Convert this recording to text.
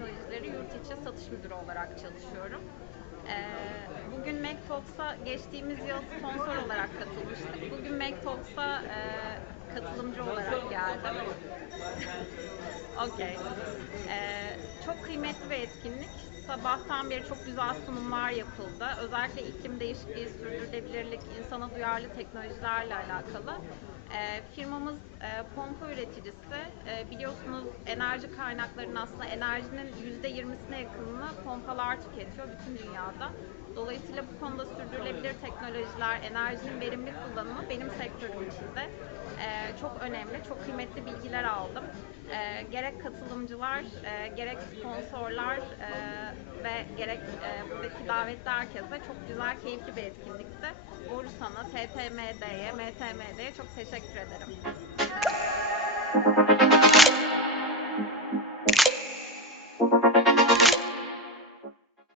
Teknolojileri Yurt İçi Satış Müdürü olarak çalışıyorum. Ee, bugün MacTalks'a geçtiğimiz yıl sponsor olarak katılmıştık. Bugün MacTalks'a e, katılımcı olarak geldim. Okey. Ee, çok kıymetli bir etkinlik. Sabahtan beri çok güzel sunumlar yapıldı. Özellikle iklim değişikliği, sürdürülebilirlik, insana duyarlı teknolojilerle alakalı. Ee, firmamız e, pompa üreticisi. Ee, biliyorsunuz enerji kaynaklarının aslında enerjinin %20'sine yakınını pompalar tüketiyor bütün dünyada. Dolayısıyla bu konuda sürdürülebilir teknolojiler, enerjinin verimli kullanımı benim sektörüm içinde e, çok önemli, çok kıymetli bilgiler aldım. E, gerek katılımcılar, e, gerek sponsorlar e, gerek e, buradaki davetli herkese çok güzel, keyifli bir etkinlikti. Borusan'a, TTMD'ye, MTMD'ye çok teşekkür ederim.